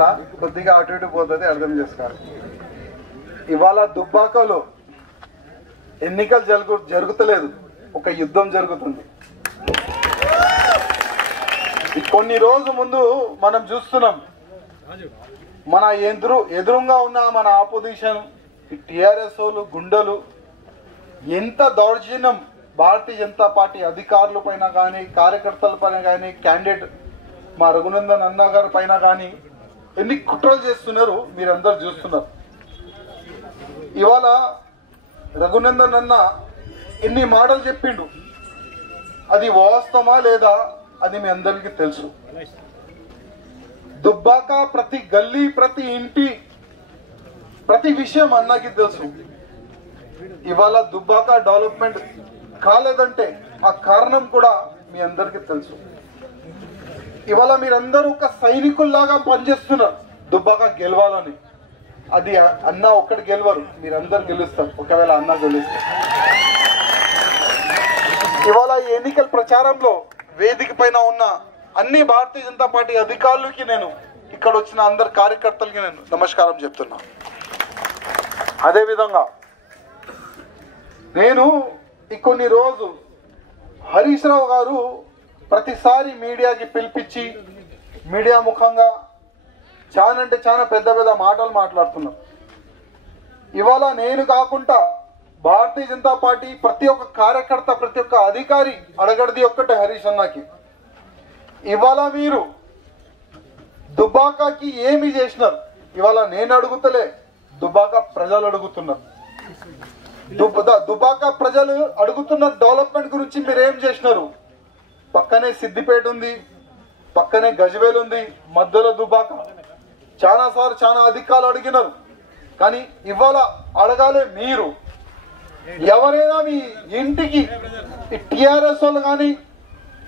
చెప్తా, కొద్దిగా అటు ఇటు పోతుంది, అర్థం చేసుకోవాలి. ఇవాళ దుబ్బాకలో ఎన్నికలు జరుగుతలేదు, ఒక యుద్ధం జరుగుతుంది. కొన్ని రోజు ముందు మనం చూస్తున్నాం, మన ఎదురుగా ఉన్న మన ఆపోజిషన్ టిఆర్ఎస్ వాళ్ళు గుండెలు ఎంత దౌర్జన్యం భారతీయ జనతా పార్టీ అధికారుల పైన కానీ, కార్యకర్తల పైన కానీ, క్యాండిడేట్ మా రఘునందన్ అన్న గారి పైన కానీ ఎన్ని కుట్రలు చేస్తున్నారు మీరందరూ చూస్తున్నారు. ఇవాళ రఘునందన్ అన్న ఎన్ని మాటలు చెప్పిండు, అది వాస్తవమా లేదా అది మీ అందరికీ తెలుసు. దుబ్బాక ప్రతి గల్లీ, ప్రతి ఇంటి, ప్రతి విషయం అన్నకి తెలుసు. ఇవాళ దుబ్బాక డెవలప్మెంట్ కాలేదంటే ఆ కారణం కూడా మీ అందరికీ తెలుసు. ఇవాళ మీరందరూ ఒక సైనికుల్లాగా పనిచేస్తున్నారు దుబ్బాక గెలవాలని. అది అన్న ఒక్కటి గెలవరు, మీరందరు గెలుస్తారు ఒకవేళ అన్న గెలుస్తారు. ఇవాళ ఈ ఎన్నికల ప్రచారంలో వేదిక పైన ఉన్న అన్ని భారతీయ జనతా పార్టీ అధికారులకి, నేను ఇక్కడ వచ్చిన అందరు కార్యకర్తలకి నేను నమస్కారం చెప్తున్నా. అదేవిధంగా నేను కొన్ని రోజు హరీష్ రావు గారు ప్రతిసారి మీడియాకి పిలిపించి మీడియా ముఖంగా చాలా అంటే చాలా పెద్ద పెద్ద మాటలు మాట్లాడుతున్నారు. ఇవాళ నేను కాకుండా భారతీయ జనతా పార్టీ ప్రతి ఒక్క కార్యకర్త, ప్రతి ఒక్క అధికారి అడగడిది ఒక్కటే హరీష్ అన్నకి, ఇవాళ మీరు దుబ్బాకకి ఏమి చేసినారు? ఇవాళ నేను అడుగుతలే, దుబ్బాక ప్రజలు అడుగుతున్నారు. దుబ్బాక ప్రజలు అడుగుతున్న డెవలప్మెంట్ గురించి మీరు ఏం చేసినారు? పక్కనే సిద్దిపేట ఉంది, పక్కనే గజ్వేల్ ఉంది, మధ్యలో దుబ్బాక. చాలా అధికారులు అడిగినారు, కానీ ఇవాళ అడగాలే మీరు. ఎవరైనా మీ ఇంటికి ఈ టిఆర్ఎస్ వాళ్ళు కానీ,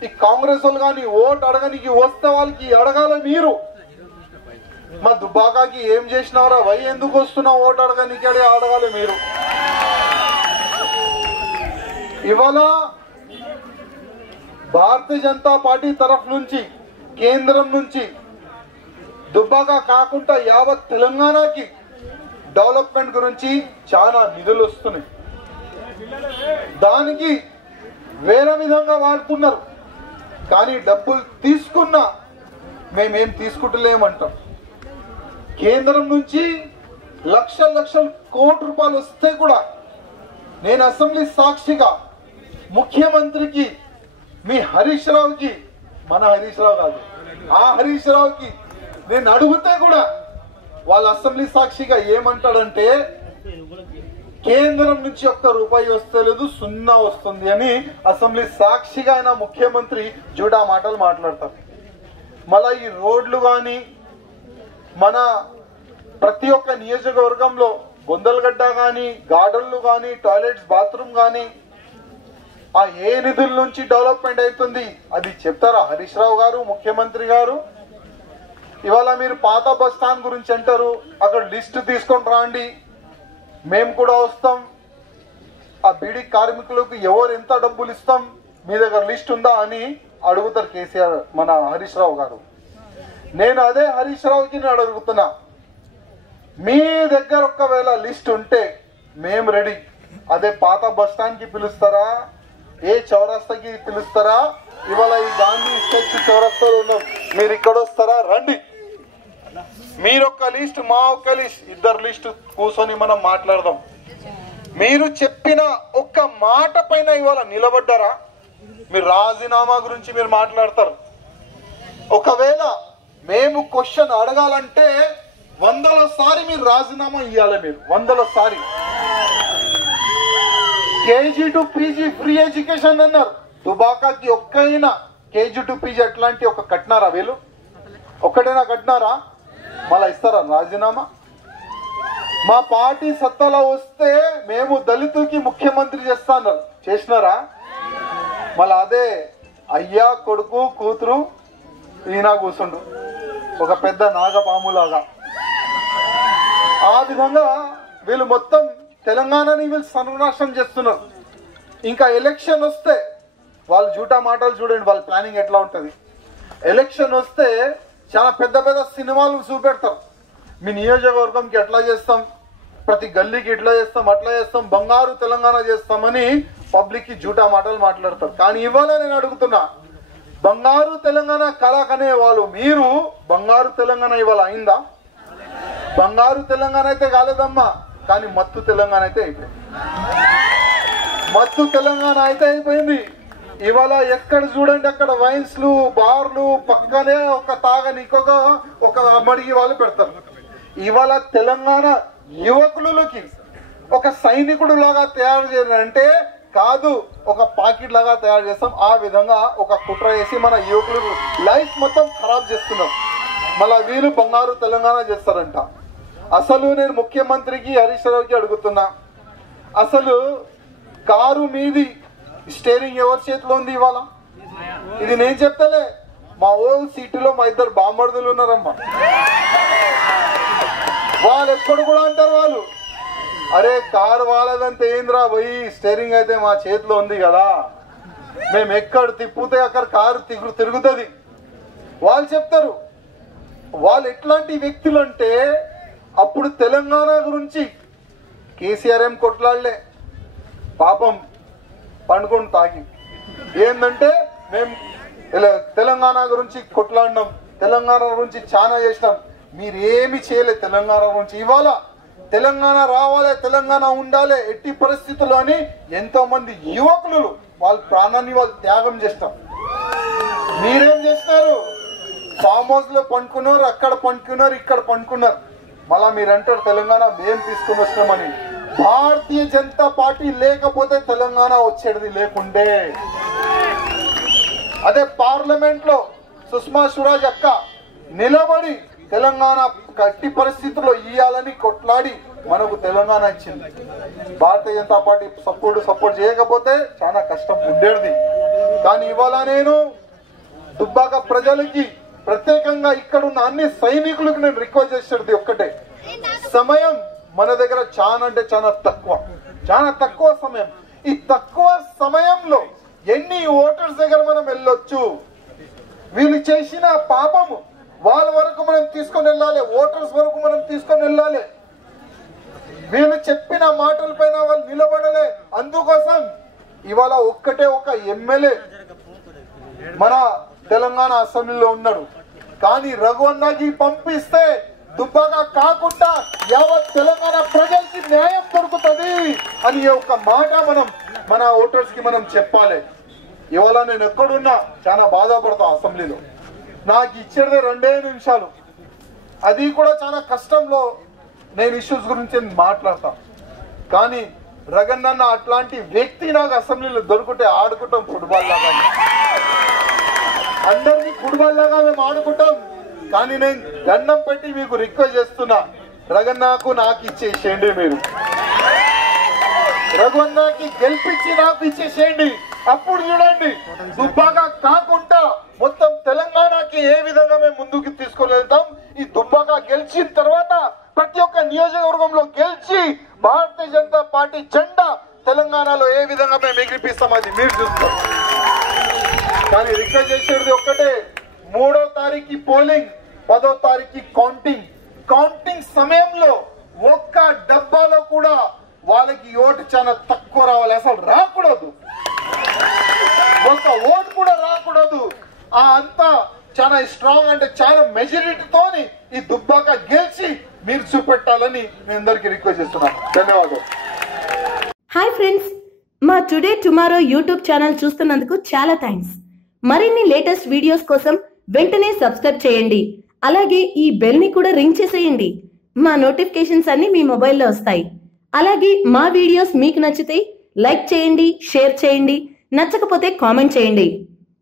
ఈ కాంగ్రెస్ వాళ్ళు కానీ ఓటు అడగనికి వస్తే వాళ్ళకి అడగాలి మీరు, మా దుబ్బాకకి ఏం చేసినారా, వై ఎందుకు వస్తున్నావు ఓటు అడగనికి అడగాలి మీరు. ఇవాళ భారతీయ జనతా పార్టీ తరఫు నుంచి, కేంద్రం నుంచి దుబ్బాక కాకుండా యావత్ తెలంగాణకి డెవలప్మెంట్ గురించి చాలా నిధులు వస్తున్నాయి. దానికి వేరే విధంగా వాడుతున్నారు, కానీ డబ్బులు తీసుకున్నా మేమేం తీసుకుంటలేమంటాం. కేంద్రం నుంచి లక్షల కోట్ల రూపాయలు వస్తే కూడా నేను అసెంబ్లీ సాక్షిగా ముఖ్యమంత్రికి, మీ హరీష్ రావుకి, మన హరీష్ రావు కాదు ఆ హరీష్ రావుకి నేను అడిగితే కూడా వాళ్ళ అసెంబ్లీ సాక్షిగా ఏమంటాడంటే కేంద్రం నుంచి ఒక్క రూపాయి వస్తలేదు, సున్నా వస్తుంది అని అసెంబ్లీ సాక్షిగా ఆయన ముఖ్యమంత్రి జూడా మాటలు మాట్లాడతారు. మళ్ళా ఈ రోడ్లు కానీ, మన ప్రతి ఒక్క నియోజకవర్గంలో బొందలగడ్డ కానీ, గార్డెన్లు కానీ, టాయిలెట్స్, బాత్రూమ్ కానీ ఆ ఏ నిధుల నుంచి డెవలప్మెంట్ అవుతుంది అది చెప్తారా హరీష్ రావు గారు, ముఖ్యమంత్రి గారు? ఇవాళ మీరు పాత బస్ స్టాండ్ గురించి అంటారు, అక్కడ లిస్ట్ తీసుకొని రాండి, మేము కూడా వస్తాం. ఆ బీడీ కార్మికులకు ఎవరు ఎంత డబ్బులు ఇస్తాం, మీ దగ్గర లిస్ట్ ఉందా అని అడుగుతారు కేసీఆర్, మన హరీష్ రావు గారు. నేను అదే హరీష్ రావుకి నేను అడుగుతున్నా, మీ దగ్గర ఒక్కవేళ లిస్ట్ ఉంటే మేము రెడీ. అదే పాత బస్ స్టాండ్ కి పిలుస్తారా, ఏ చౌరస్తాకి పిలుస్తారా? ఇవాళ ఈ గాంధీ స్టాచ్యూ చౌరస్తాలో ఉన్నాం, మీరు ఇక్కడ వస్తారా? రండి. మీరొక్క లిస్ట్, మా ఒక్క లిస్ట్, ఇద్దరు లిస్ట్ కూర్చొని మనం మాట్లాడదాం. మీరు చెప్పిన ఒక్క మాట పైన ఇవాళ నిలబడ్డారా? మీరు రాజీనామా గురించి మీరు మాట్లాడతారు. ఒకవేళ మేము క్వశ్చన్ అడగాలంటే 100ల సారి మీరు రాజీనామా ఇవ్వాలి. మీరు 100ల సారి. KG to PG free education అన్నారు, దుబాకాకి ఒక్కైనా కేజీ టు పీజీ అట్లాంటి ఒక కట్టినారా? వీళ్ళు ఒక్కడైనా కట్టినారా? మళ్ళా ఇస్తారా రాజీనామా? మా పార్టీ సత్తాలో వస్తే మేము దళితులకి ముఖ్యమంత్రి చేస్తాన్నారు, చేసినారా? మళ్ళా అదే అయ్యా కొడుకు కూతురు ఈయన కూర్చుండు ఒక పెద్ద నాగపాములాగా. ఆ విధంగా వీళ్ళు మొత్తం తెలంగాణని వీళ్ళు సర్వనాశనం చేస్తున్నారు. ఇంకా ఎలక్షన్ వస్తే వాళ్ళు జూటా మాటలు చూడండి, వాళ్ళ ప్లానింగ్ ఎట్లా ఉంటుంది. ఎలక్షన్ వస్తే చాలా పెద్ద పెద్ద సినిమాలు చూపెడతాం. మీ నియోజకవర్గంకి ఎట్లా చేస్తాం, ప్రతి గల్లీకి ఇట్లా చేస్తాం, అట్లా చేస్తాం, బంగారు తెలంగాణ చేస్తామని పబ్లిక్ కి జూటా మాటలు మాట్లాడతారు. కానీ ఇవాళ నేను అడుగుతున్నా, బంగారు తెలంగాణ కళ కనే వాళ్ళు మీరు బంగారు తెలంగాణ ఇవాళ అయిందా? బంగారు తెలంగాణ అయితే కాలేదమ్మా, కానీ మత్తు తెలంగాణ అయితే అయిపోయింది. మత్తు తెలంగాణ అయితే అయిపోయింది. ఇవాళ ఎక్కడ చూడండి అక్కడ వైన్స్లు, బార్లు, పక్కనే ఒక తాగని ఒక మడిగి వాళ్ళు పెడతారు. ఇవాళ తెలంగాణ యువకులకి ఒక సైనికుడు లాగా తయారు చేయాలంటే కాదు, ఒక పాకెట్ లాగా తయారు చేస్తాం. ఆ విధంగా ఒక కుట్ర వేసి మన యువకులు లైఫ్ మొత్తం ఖరాబ్ చేస్తున్నాం. మళ్ళా వీళ్ళు బంగారు తెలంగాణ చేస్తారంట. అసలు నేను ముఖ్యమంత్రికి హరీష్ రావుకి అడుగుతున్నా, అసలు కారు మీది స్టీరింగ్ ఎవరి చేతిలో ఉంది ఇవాళ? ఇది నేను చెప్తలే, మా ఓల్ సిటీలో మా ఇద్దరు బాంబర్దులు ఉన్నారమ్మా. వాళ్ళు ఎప్పుడు కూడా అంటారు, వాళ్ళు అరే కారు వాళ్ళదంటే ఏంద్రా పోయి, స్టీరింగ్ అయితే మా చేతిలో ఉంది కదా, మేము ఎక్కడ తిప్పుతే అక్కడ కారు తిరుగుతుంది వాళ్ళు చెప్తారు. వాళ్ళు ఎట్లాంటి వ్యక్తులు అంటే, అప్పుడు తెలంగాణ గురించి కేసీఆర్ ఏం కొట్లాడలే, పాపం పండుకొని తాగి ఏంటంటే మేము తెలంగాణ గురించి కొట్లాడినాం, తెలంగాణ గురించి చాలా చేసినాం, మీరు ఏమి చేయలే తెలంగాణ గురించి. ఇవాళ తెలంగాణ రావాలి, తెలంగాణ ఉండాలి ఎట్టి పరిస్థితుల్లో అని ఎంతో మంది యువకులు వాళ్ళ ప్రాణాన్ని వాళ్ళు త్యాగం చేస్తారు. మీరేం చేస్తున్నారు? ఫామ్ హౌస్ లో పండుకున్నారు, అక్కడ పండుకున్నారు, ఇక్కడ పండుకున్నారు. మళ్ళా మీరంటారు తెలంగాణ మేం తీసుకుని వస్తున్నామని. భారతీయ జనతా పార్టీ లేకపోతే తెలంగాణ వచ్చేది లేకుండే. అదే పార్లమెంట్ లో సుష్మా స్వరాజ్ అక్క నిలబడి తెలంగాణ కట్టి పరిస్థితుల్లో ఇయ్యాలని కొట్లాడి మనకు తెలంగాణ ఇచ్చింది. భారతీయ జనతా పార్టీ సపోర్ట్ చేయకపోతే చాలా కష్టం ఉండేది. కానీ ఇవాళ నేను దుబ్బాక ప్రజలకి, ప్రత్యేకంగా ఇక్కడ ఉన్న అన్ని సైనికులకు నేను రిక్వెస్ట్ చేసేది ఒక్కటే, సమయం మన దగ్గర చాలా అంటే చాలా తక్కువ సమయం. ఈ తక్కువ సమయంలో ఎన్ని ఓటర్స్ దగ్గర మనం వెళ్ళొచ్చు? వీళ్ళు చేసిన పాపము వాళ్ళ వరకు మనం తీసుకొని వెళ్ళాలి, ఓటర్స్ వరకు మనం తీసుకొని వెళ్ళాలి. వీళ్ళు చెప్పిన మాటల పైన వాళ్ళు నిలబడలే. అందుకోసం ఇవాళ ఒక్కటే ఒక ఎమ్మెల్యే మన తెలంగాణ అసెంబ్లీలో ఉన్నాడు. కానీ రఘువన్నకి పంపిస్తే దుబ్బాక కాకుండా యావత్ తెలంగాణ ప్రజలకి న్యాయం దొరుకుతుంది అని ఒక మాట మనం మన ఓటర్స్ కి మనం చెప్పాలి. ఇవాళ నేను ఎక్కడున్నా చాలా బాధపడతా. అసెంబ్లీలో నాకు ఇచ్చేది 2 నిమిషాలు, అది కూడా చాలా కష్టంలో నేను ఇష్యూస్ గురించి మాట్లాడతా. కానీ రగన్న అట్లాంటి వ్యక్తి నాకు అసెంబ్లీలో దొరికితే ఆడుకుంటాం ఫుట్బాల్ లాగా, అందరినీ ఫుట్బాల్ లాగా మేము ఆడుకుంటాం. కానీ నేను దండం పెట్టి మీకు రిక్వెస్ట్ చేస్తున్నా, రఘన్నకు నాకు ఇచ్చేసేయండి. మీరు రఘువన్నకి గెలిపించి నాకు ఇచ్చేసేయండి. అప్పుడు చూడండి దుబ్బాక కాకుండా మొత్తం తెలంగాణకి ఏ విధంగా మేము ముందుకు తీసుకొని వెళ్తాం. ఈ దుబ్బాక గెలిచిన తర్వాత ప్రతి ఒక్క నియోజకవర్గంలో గెలిచి భారతీయ జనతా పార్టీ జెండా తెలంగాణలో ఏ విధంగా మేము ఎగిరిపిస్తాం అది మీరు చూస్తారు. కానీ రిక్వెస్ట్ చేసేది ఒక్కటే, 3వ తారీఖు పోలింగ్, 10వ తారీఖు కౌంటింగ్ సమయంలో ఒక్క డబ్బాలో కూడా వాళ్ళకి ఓటు చాలా తక్కువ రావాలి, అసలు రాకూడదు, ఒక్క ఓటు కూడా రాకూడదు. అంతా చాలా స్ట్రాంగ్ అంటే చాలా మెజారిటీతోని ఈ దుబ్బాక గెలిచి మీరు చూపెట్టాలని మీ అందరికి రిక్వెస్ట్ చేస్తున్నాను. ధన్యవాదాలు. హాయ్ ఫ్రెండ్స్, మా టుడే టుమారో యూట్యూబ్ ఛానల్ చూస్తున్నందుకు చాలా థ్యాంక్స్. మరిన్ని లేటెస్ట్ వీడియోస్ కోసం వెంటనే సబ్స్క్రైబ్ చేయండి. అలాగే ఈ బెల్ ని కూడా రింగ్ చేసేయండి. మా నోటిఫికేషన్స్ అన్ని మీ మొబైల్లో వస్తాయి. అలాగే మా వీడియోస్ మీకు నచ్చితే లైక్ చేయండి, షేర్ చేయండి, నచ్చకపోతే కామెంట్ చేయండి.